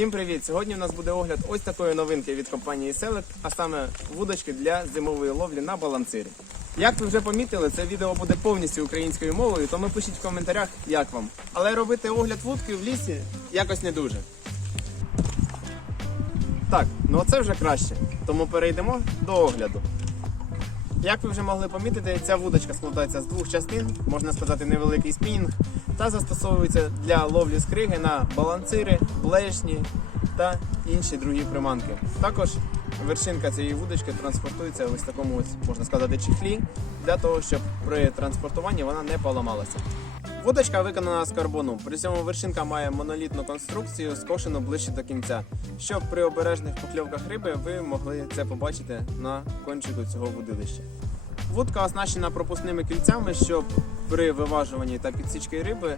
Всім привіт! Сьогодні у нас буде огляд ось такої новинки від компанії Select, а саме вудочки для зимової ловлі на балансирі. Як ви вже помітили, це відео буде повністю українською мовою, тому пишіть в коментарях, як вам. Але робити огляд вудки в лісі якось не дуже. Так, ну це вже краще. Тому перейдемо до огляду. Як ви вже могли помітити, ця вудочка складається з двох частин, можна сказати, невеликий спінінг, та застосовується для ловлі скриги на балансири, блешні та інші другі приманки. Також вершинка цієї вудочки транспортується в ось такому можна сказати, чехлі, для того, щоб при транспортуванні вона не поламалася. Вудочка виконана з карбону, при цьому вершинка має монолітну конструкцію, скошену ближче до кінця, щоб при обережних покльовках риби ви могли це побачити на кончику цього вудилища. Вудка оснащена пропускними кільцями, щоб при виважуванні та підсічці риби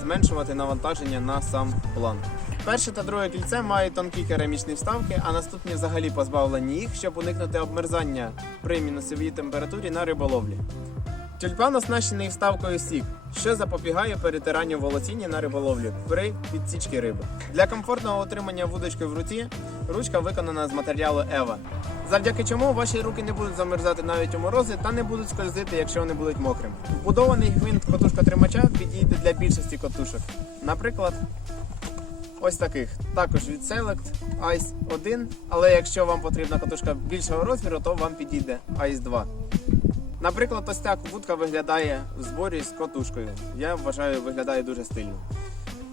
зменшувати навантаження на сам план. Перше та друге кільце мають тонкі керамічні вставки, а наступні взагалі позбавлені їх, щоб уникнути обмерзання при мінусовій температурі на риболовлі. Тюльпан оснащений вставкою сік, що запобігає перетиранню волосіння на риболовлі при підсічці риби. Для комфортного утримання вудочки в руці ручка виконана з матеріалу Ева. Завдяки чому ваші руки не будуть замерзати навіть у морози та не будуть скользити, якщо вони будуть мокрими. Вбудований гвинт котушка тримача підійде для більшості котушок. Наприклад, ось таких. Також від Select Ice 1, але якщо вам потрібна катушка більшого розміру, то вам підійде Ice 2. Наприклад, ось ця вудка виглядає в зборі з котушкою. Я вважаю, виглядає дуже стильно.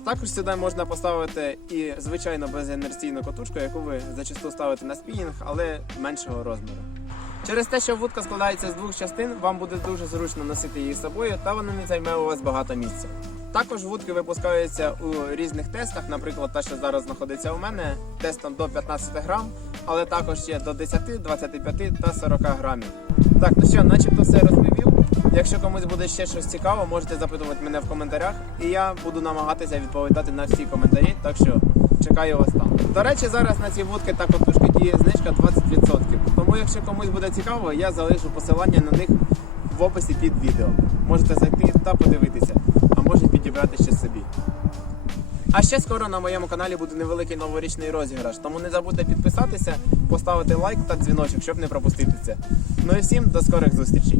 Також сюди можна поставити і звичайно безінерційну котушку, яку ви зачасту ставите на спінінг, але меншого розміру. Через те, що вудка складається з двох частин, вам буде дуже зручно носити її з собою, та вона не займе у вас багато місця. Також вудки випускаються у різних тестах, наприклад, та, що зараз знаходиться у мене, тестом до 15 грам, але також є до 10, 25 та 40 грамів. Так, ну що, начебто все розповів. Якщо комусь буде ще щось цікаво, можете запитувати мене в коментарях, і я буду намагатися відповідати на всі коментарі, так що чекаю вас там. До речі, зараз на ці вудки та котушки діє знижка 20%. Тому, якщо комусь буде цікаво, я залишу посилання на них в описі під відео. Можете зайти та подивитися, а може підібрати ще собі. А ще скоро на моєму каналі буде невеликий новорічний розіграш, тому не забудьте підписатися, поставити лайк та дзвіночок, щоб не пропустити це. Ну і всім до скорих зустрічей!